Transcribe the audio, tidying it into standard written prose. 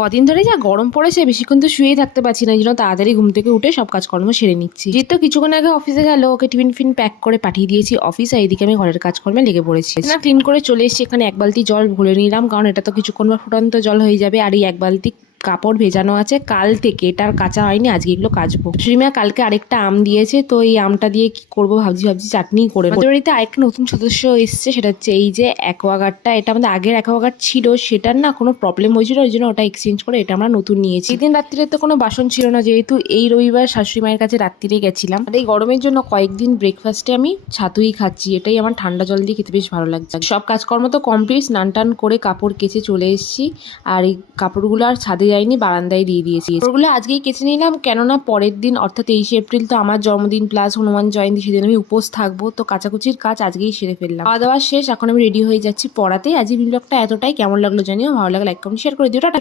কদিন ধরে যা গরম পড়েছে, বেশিক্ষণ তো শুয়েই থাকতে পারছি না, এই জন্য তাড়াতাড়ি ঘুম থেকে উঠে সব কাজকর্ম সেরে নিচ্ছি। জিৎ তো কিছুক্ষণ আগে অফিসে গেল, ওকে টিফিন ফিন প্যাক করে পাঠিয়ে দিয়েছি অফিস, আর এদিকে আমি ঘরের কাজকর্মে লেগে পড়েছি। না ক্লিন করে চলে এসেছি, এখানে এক বালতি জল ভরে নিলাম, কারণ এটা তো কিছুক্ষণ বা ফুটন্ত জল হয়ে যাবে। আর এই এক বালতি কাপড় ভেজানো আছে কাল থেকে, এটা আর কাঁচা হয়নি, আজকে এগুলো কাচবো। শ্রীমা কালকে আরেকটা আম দিয়েছে, তো এই আমটা দিয়ে কি করবো ভাবছি চাটনি করে। আমাদের বাড়িতে আরেকটা নতুন সদস্য এসছে, সেটা হচ্ছে এই যে অ্যাকোয়াগার্ডটা। এটা আমাদের আগের অ্যাকোয়াগার্ড ছিল, সেটার না কোনো প্রবলেম হয়েছিল, ওই জন্য ওটা এক্সচেঞ্জ করে এটা আমরা নতুন নিয়েছি। সেদিন রাত্রিরে তো কোনো বাসন ছিল না, যেহেতু এই রবিবার শাশুড়ি মায়ের কাছে রাত্রিরে গেছিলাম। আর এই গরমের জন্য কয়েকদিন ব্রেকফাস্টে আমি ছাতুই খাচ্ছি, এটাই আমার ঠান্ডা জল দিয়ে খেতে বেশ ভালো লাগছে। সব কাজকর্ম তো কমপ্লিট, স্নান টান করে কাপড় কেচে চলে এসেছি। আর এই কাপড়গুলো আর ছাদে যায়নি, বারান্দায় দিয়ে দিয়েছি। কাপড়গুলো আজকেই কেচে নিলাম, কেননা পরের দিন অর্থাৎ 23শে এপ্রিল তো আমার জন্মদিন প্লাস হনুমান জয়ন্তী, সেদিন আমি উপোস থাকবো, তো কাচাকুচির কাজ আজকেই সেরে ফেললাম। খাওয়া দাওয়া শেষ, এখন আমি রেডি হয়ে যাচ্ছি পড়াতে। আজকের ব্লগটা এতটাই, কেমন লাগলো জানিও, ভালো লাগলে লাইক কমেন্ট শেয়ার করে দিও। টাটা।